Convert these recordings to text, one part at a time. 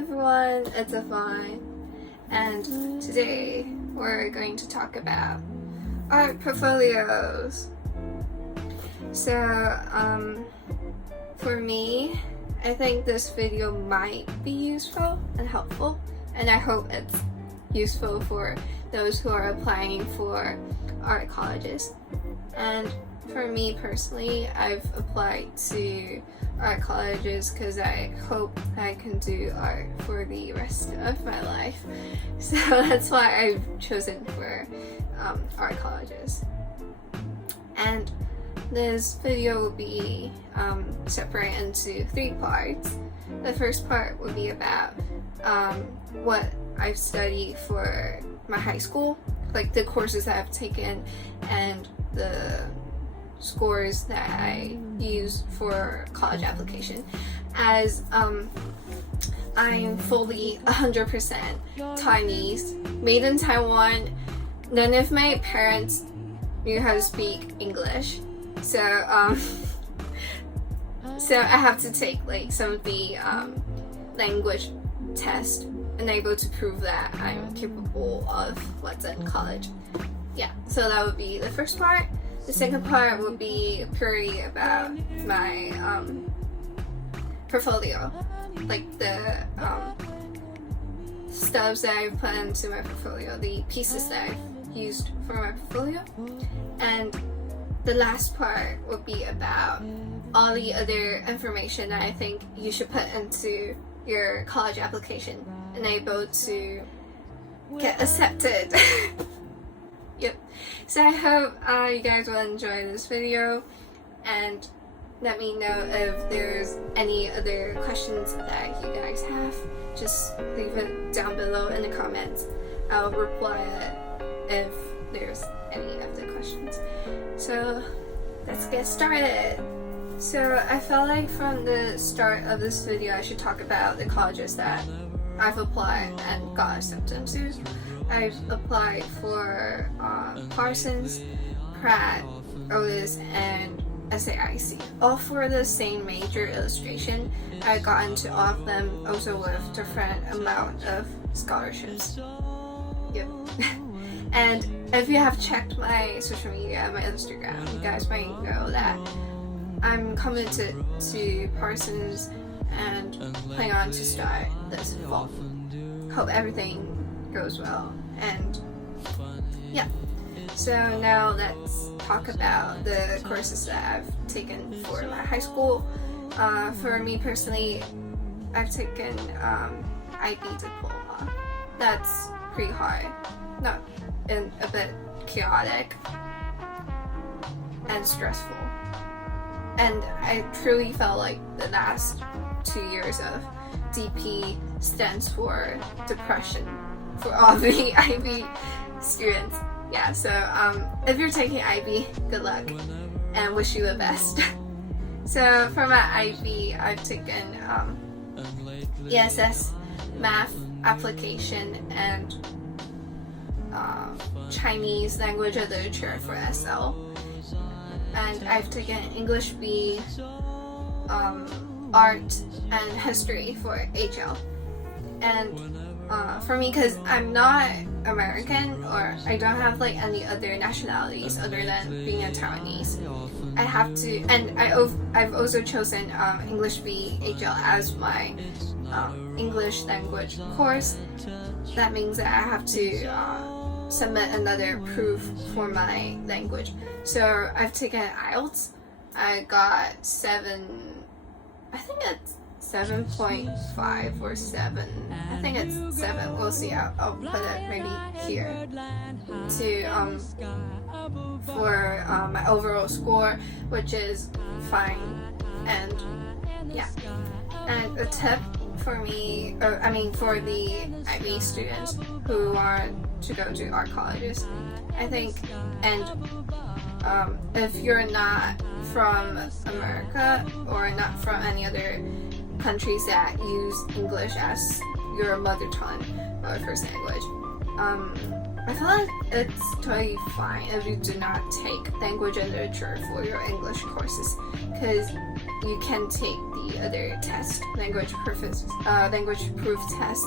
everyone, it's Afine, and today we're going to talk about art portfolios. So, for me, I think this video might be useful and helpful, and I hope it's useful for those who are applying for art colleges. And for me personally, I've applied to art colleges because I hope I can do art for the rest of my life. So that's why I've chosen for art colleges. And this video will be separated into 3 parts. The first part will be about what I've studied for my high school, like the courses that I've taken and the scores that I use for college application, as I'm fully 100% Taiwanese, made in Taiwan. None of my parents knew how to speak English, so so I have to take like some of the language tests and able to prove that I'm capable of what's in college. Yeah, so that would be the first part. The second part will be purely about my portfolio, like the stubs that I've put into my portfolio, the pieces that I've used for my portfolio. And the last part will be about all the other information that I think you should put into your college application and able to get accepted. Yep. So I hope you guys will enjoy this video, and let me know if there's any other questions that you guys have. Just leave it down below in the comments. I'll reply it if there's any of the questions. So let's get started. So I felt like from the start of this video I should talk about the colleges that I've applied and got accepted to. I've applied for Parsons, Pratt, Otis, and SAIC, all for the same major illustration. I got into all of them also with different amount of scholarships. Yep. And if you have checked my social media, my Instagram, you guys might know that I'm committed to Parsons and plan on to start this fall. Hope everything goes well. And yeah, so now let's talk about the courses that I've taken for my high school. For me personally, I've taken IB diploma. That's pretty hard, not and a bit chaotic and stressful. And I truly felt like the last 2 years of DP stands for depression for all the IB students. Yeah, so if you're taking IB, good luck and wish you the best. So for my IB, I've taken ESS, math application, and Chinese language and literature for SL. And I've taken English B, art, and history for HL. And for me, because I'm not American, or I don't have like any other nationalities other than being a Taiwanese, I have to, and I've also chosen English B HL as my English language course. That means that I have to submit another proof for my language. So I've taken IELTS. I got 7, I think it's 7.5 or 7. I think it's 7. We'll see. I'll put it maybe here to for my overall score, which is fine. And yeah. And a tip for me, for the IB students who want to go to art colleges, I think, and if you're not from America or not from any other countries that use English as your mother tongue or first language, I feel like it's totally fine if you do not take language and literature for your English courses, because you can take the other test, language proof test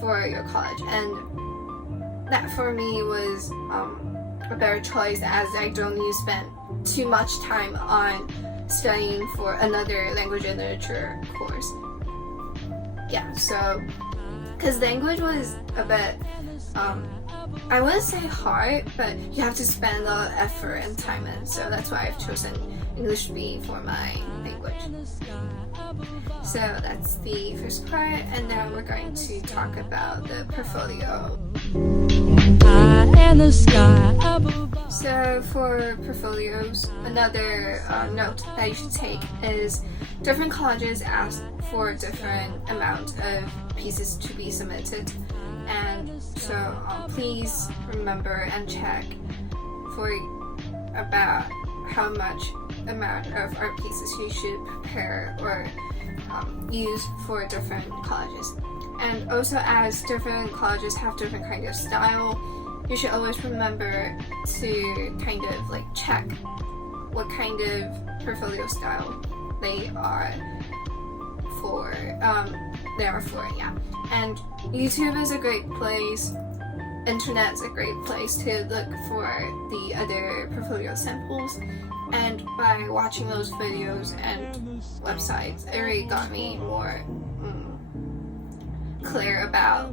for your college, and that for me was a better choice, as I don't need to spend too much time on studying for another language and literature course. Yeah, so because language was a bit I wouldn't say hard, but you have to spend a lot of effort and time in, so that's why I've chosen English B for my language. So that's the first part, and now we're going to talk about the portfolio. So for portfolios, another note that you should take is different colleges ask for a different amount of pieces to be submitted, and so please remember and check for about how much amount of art pieces you should prepare or use for different colleges. And also, as different colleges have different kind of style, you should always remember to kind of like check what kind of portfolio style they are for. Yeah. And YouTube is a great place. Internet's a great place to look for the other portfolio samples. And by watching those videos and websites, it really got me more clear about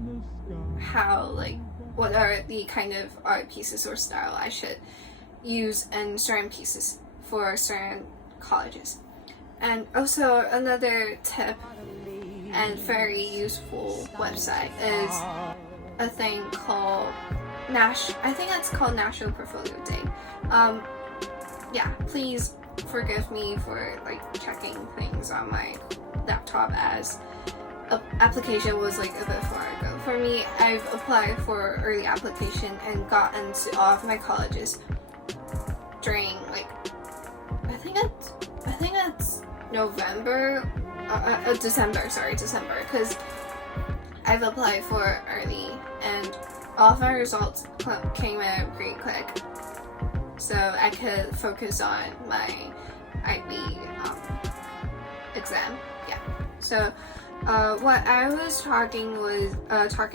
how, like, what are the kind of art pieces or style I should use in certain pieces for certain colleges. And also another tip and very useful website is a thing called I think it's called National Portfolio Day. Yeah, please forgive me for like checking things on my laptop, as application was like a bit far ago. For me, I've applied for early application and got into all of my colleges during like I think it's December, because I've applied for early and all of my results came out pretty quick, so I could focus on my IB exam. Yeah. So what I was talking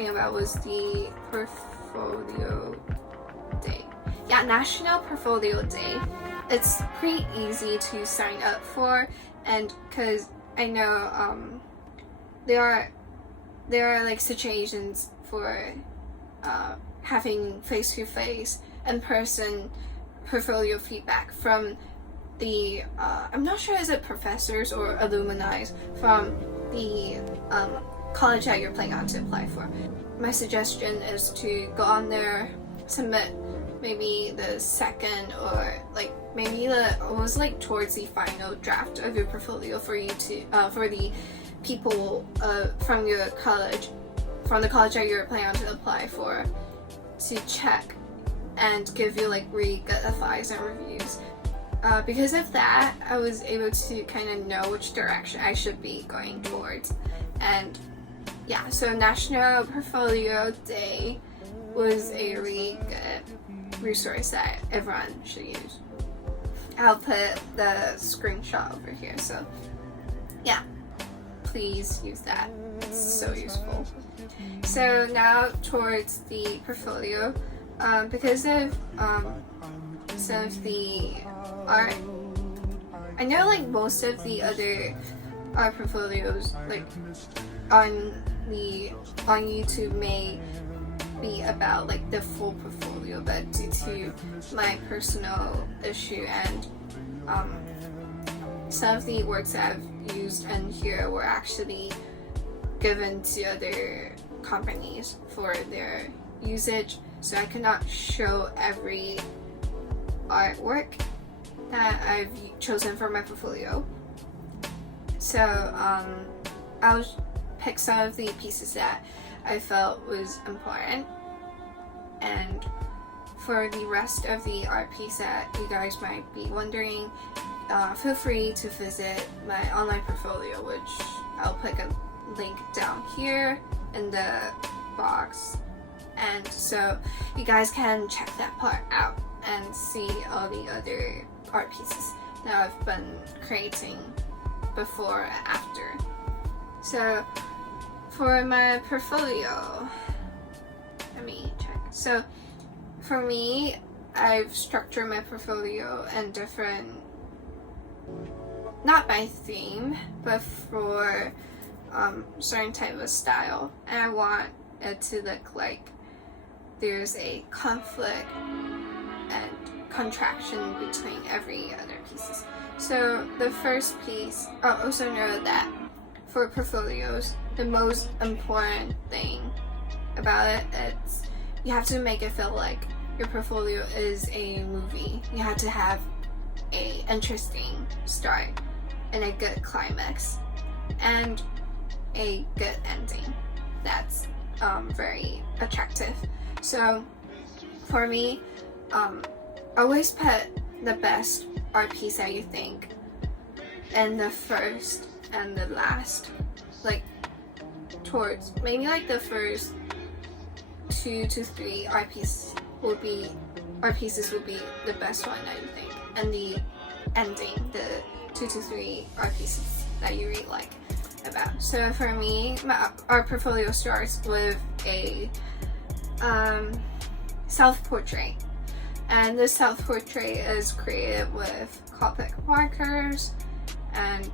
about was the portfolio day. Yeah, National Portfolio Day. It's pretty easy to sign up for, and because I know there are like situations for having face-to-face, in-person portfolio feedback from the I'm not sure, is it professors or alumni from the college that you're planning on to apply for. My suggestion is to go on there, submit maybe the second or like maybe it was like towards the final draft of your portfolio for you to for the people from your college, from the college that you're planning on to apply for, to check and give you like really good advice and reviews. Because of that, I was able to kind of know which direction I should be going towards. And yeah, so National Portfolio Day was a really good resource that everyone should use. I'll put the screenshot over here, so yeah, please use that. It's so useful. So now towards the portfolio, because of some of the art, I know like most of the other art portfolios like on YouTube may be about like the full portfolio, but due to my personal issue and some of the works that I've used in here were actually given to other companies for their usage, so I could not show every artwork that I've chosen for my portfolio. So I'll pick some of the pieces that I felt was important, and for the rest of the art piece that you guys might be wondering, feel free to visit my online portfolio, which I'll put a link down here in the box, and so you guys can check that part out and see all the other art pieces that I've been creating before and after. So for my portfolio, let me check. So for me, I've structured my portfolio in different, not by theme, but for certain type of style, and I want it to look like there's a conflict and contraction between every other pieces. So the first piece, also know that for portfolios, the most important thing about it, it's you have to make it feel like your portfolio is a movie. You have to have a interesting start and a good climax and a good ending that's very attractive. So for me, always put the best art piece that you think in the first and the last, like towards maybe like the first 2 to 3 art pieces will be the best one that you think, and the ending, the 2 to 3 art pieces that you really like about. So for me, my art portfolio starts with a self-portrait, and this self-portrait is created with Copic markers and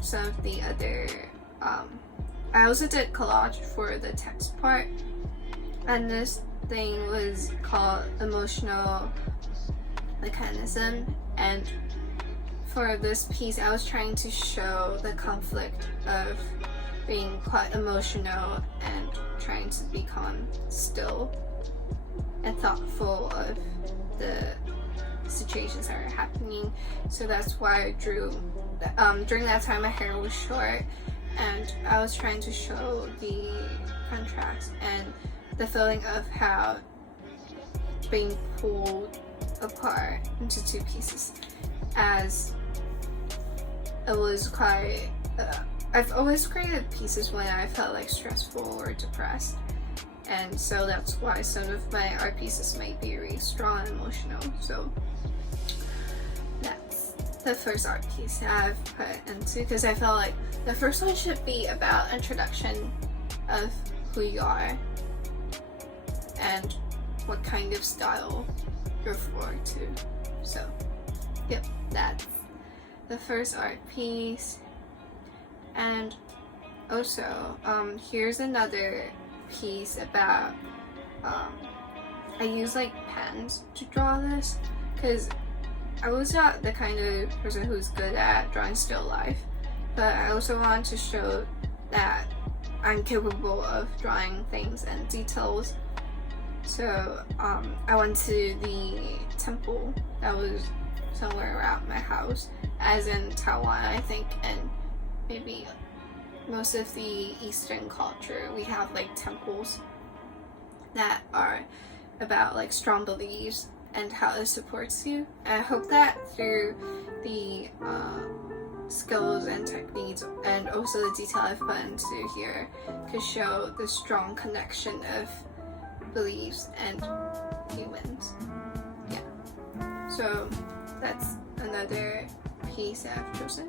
some of the other I also did collage for the text part, and this thing was called emotional mechanism. And for this piece, I was trying to show the conflict of being quite emotional and trying to become still and thoughtful of the situations that are happening. So that's why I drew. During that time, my hair was short, and I was trying to show the contrast and the feeling of how being pulled apart into 2 pieces, as it was quite I've always created pieces when I felt like stressful or depressed, and so that's why some of my art pieces might be really strong and emotional. So that's the first art piece I've put into, because I felt like the first one should be about introduction of who you are and what kind of style you're forward to. So yep, that's the first art piece. And also here's another piece about I use like pens to draw this, because I was not the kind of person who's good at drawing still life, but I also want to show that I'm capable of drawing things and details. So I went to the temple that was somewhere around my house, as in Taiwan, I think, and maybe most of the Eastern culture, we have like temples that are about like strong beliefs and how it supports you. I hope that through the skills and techniques and also the detail I've put into here could show the strong connection of beliefs and humans. Yeah. So that's another piece I've chosen.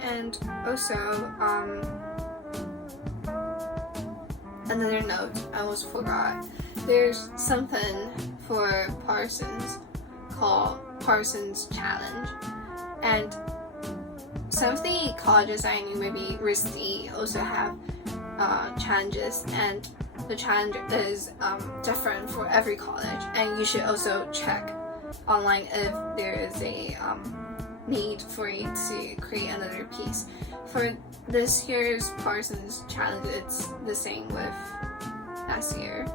And also, another note, I almost forgot. There's something for Parsons called Parsons Challenge, and some of the colleges I knew, maybe RISD, also have challenges, and the challenge is different for every college, and you should also check online if there is a need for you to create another piece. For this year's Parsons Challenge, it's the same with last year,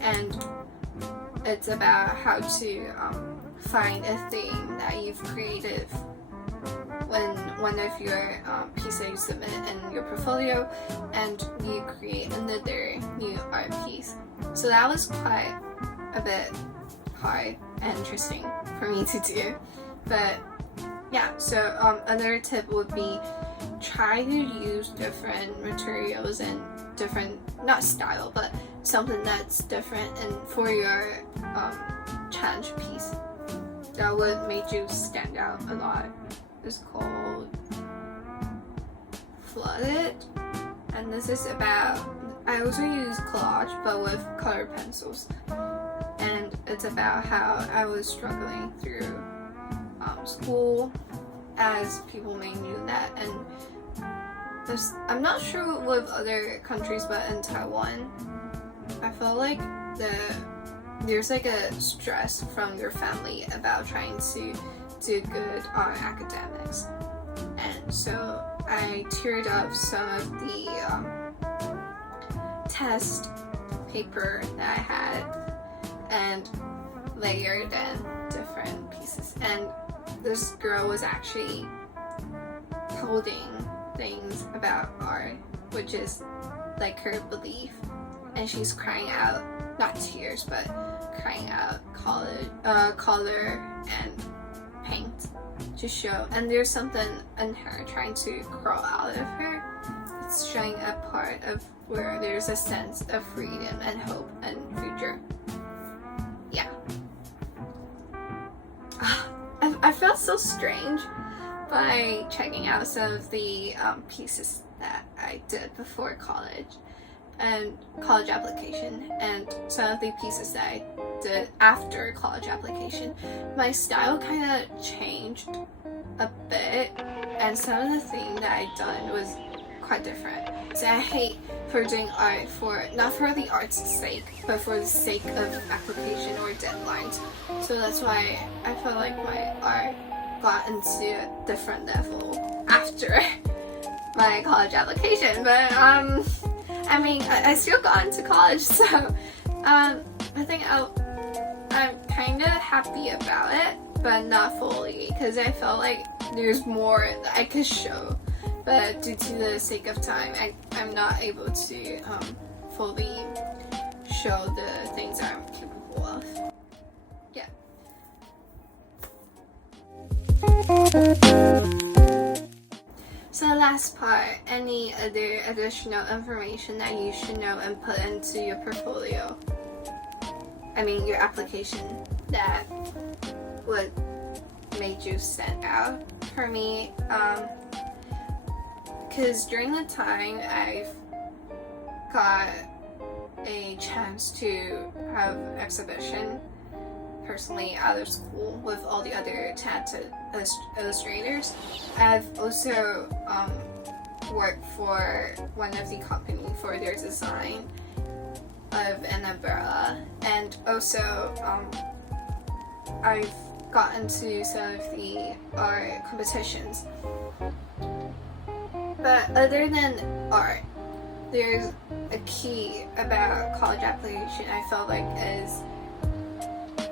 and it's about how to find a thing that you've created when one of your pieces you submit in your portfolio, and you create another new art piece. So that was quite a bit hard and interesting for me to do, but yeah. So another tip would be try to use different materials and different, not style, but something that's different and for your challenge piece that would make you stand out a lot. It's called flooded, and this is about, I also use collage but with colored pencils, and it's about how I was struggling through school, as people may knew that. And I'm not sure with other countries, but in Taiwan I feel like there's like a stress from your family about trying to do good on academics, and so I teared up some of the test paper that I had and layered in different pieces, and this girl was actually holding things about art, which is like her belief, and she's crying out, not tears, but crying out color and paint to show, and there's something in her trying to crawl out of her. It's showing a part of where there's a sense of freedom and hope and future. Yeah. I felt so strange by checking out some of the pieces that I did before college and college application, and some of the pieces that I did after college application. My style kind of changed a bit, and some of the things that I done was quite different. So I hate for doing art not for the art's sake, but for the sake of application or deadlines. So that's why I feel like my art got into a different level after my college application. But I mean, I still got into college, so I think I'm kind of happy about it, but not fully, because I felt like there's more that I could show, but due to the sake of time, I'm not able to fully show the things I'm capable of. Yeah. So the last part, any other additional information that you should know and put into your portfolio, I mean your application, that would make you stand out. For me, because during the time I've got a chance to have exhibition personally out of school with all the other talented illustrators, I've also worked for one of the company for their design of an umbrella, and also I've gotten to some of the art competitions. But other than art, there's a key about college application I felt like is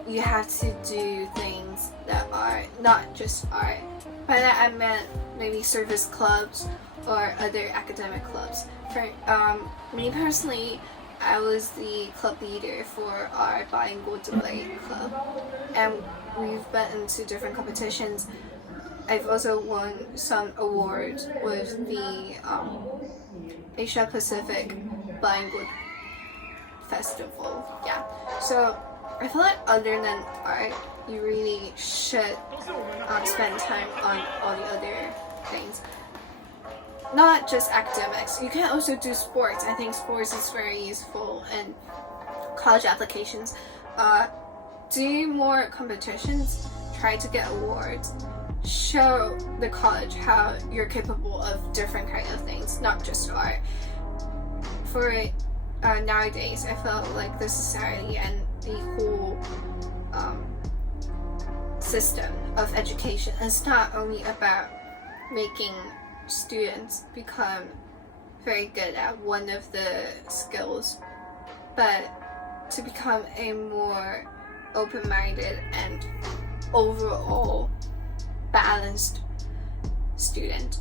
you have to do things that are not just art. By that I meant maybe service clubs or other academic clubs. For me personally, I was the club leader for our bilingual debate club, and we've been into different competitions. I've also won some awards with the Asia Pacific Bilingual Festival. Yeah, so I feel like other than art, you really should spend time on all the other things. Not just academics. You can also do sports. I think sports is very useful in college applications. Do more competitions. Try to get awards. Show the college how you're capable of different kind of things, not just art. For nowadays, I felt like the society and the whole system of education is not only about making students become very good at one of the skills, but to become a more open-minded and overall balanced student.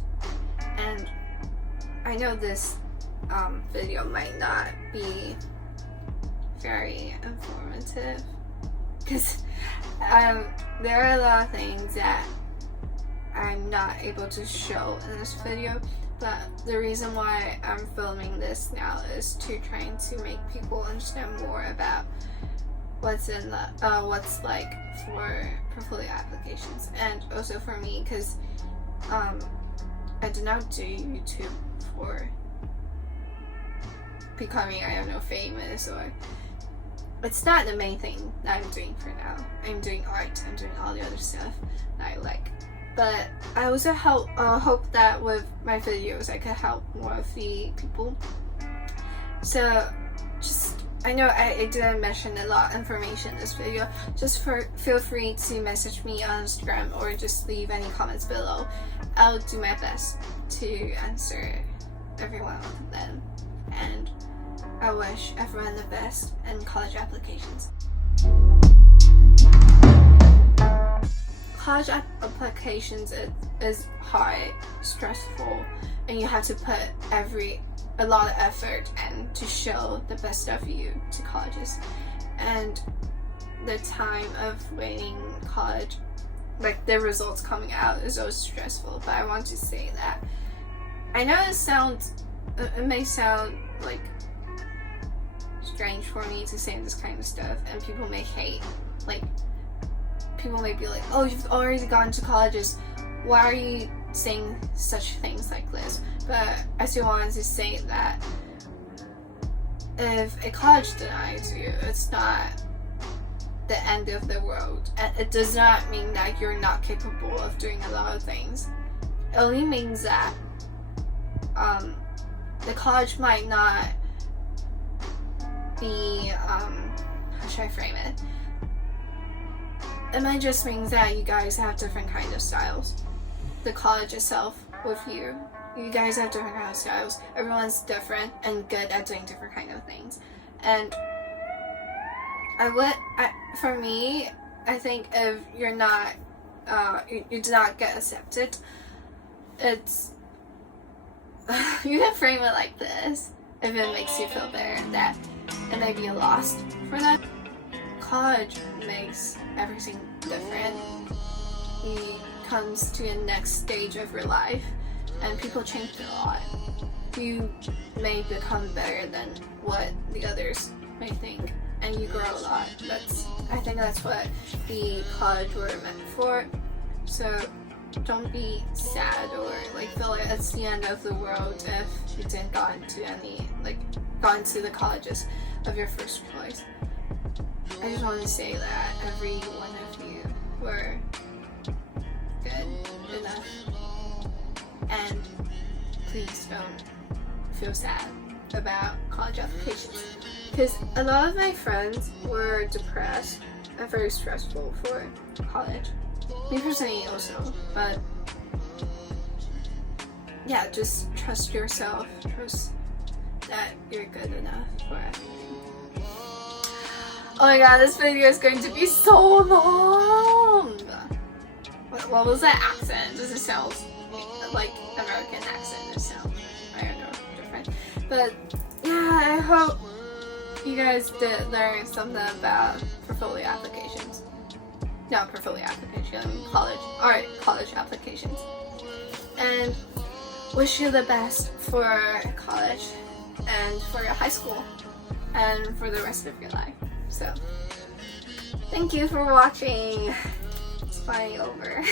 And I know this video might not be very informative because there are a lot of things that I'm not able to show in this video, but the reason why I'm filming this now is to trying to make people understand more about what's in the what's like for portfolio applications, and also for me, because I did not do YouTube for becoming, I don't know, famous, or it's not the main thing that I'm doing for now. I'm doing art, I'm doing all the other stuff that I like. But I also hope that with my videos I could help more of the people. So just, I know I didn't mention a lot of information in this video. Just feel free to message me on Instagram or just leave any comments below. I'll do my best to answer every one of them. And I wish everyone the best in college applications. College applications is hard, stressful, and you have to put a lot of effort in to show the best of you to colleges. And the time of waiting college, like the results coming out, is always stressful. But I want to say that I know it may sound like strange for me to say this kind of stuff, and people may hate, like people may be like, oh, you've already gone to colleges, why are you saying such things like this? But I still wanted to say that if a college denies you, it's not the end of the world, and it does not mean that you're not capable of doing a lot of things. It only means that the college might not be, how should I frame it? It might just mean that you guys have different kind of styles. The college itself with you guys have different kind of styles. Everyone's different and good at doing different kind of things. And for me, I think if you're not, you do not get accepted, it's, you can frame it like this, if it makes you feel better, that it may be a loss for them. College makes everything different. It comes to the next stage of your life, and people change a lot. You may become better than what the others may think, and you grow a lot. I think that's what the college were meant for. So don't be sad or like feel like it's the end of the world if you didn't got into the colleges of your first choice. I just want to say that every one of you were good enough, and please don't feel sad about college applications, because a lot of my friends were depressed and very stressful for college. Me personally also, but yeah, just trust yourself, trust that you're good enough for everything. Oh my god, this video is going to be so long! What was that accent? Does it sound like American accent? It sounds, I don't know, different. But yeah, I hope you guys did learn something about portfolio applications. Not portfolio applications, college applications. And wish you the best for college and for your high school and for the rest of your life. So, thank you for watching. It's finally over.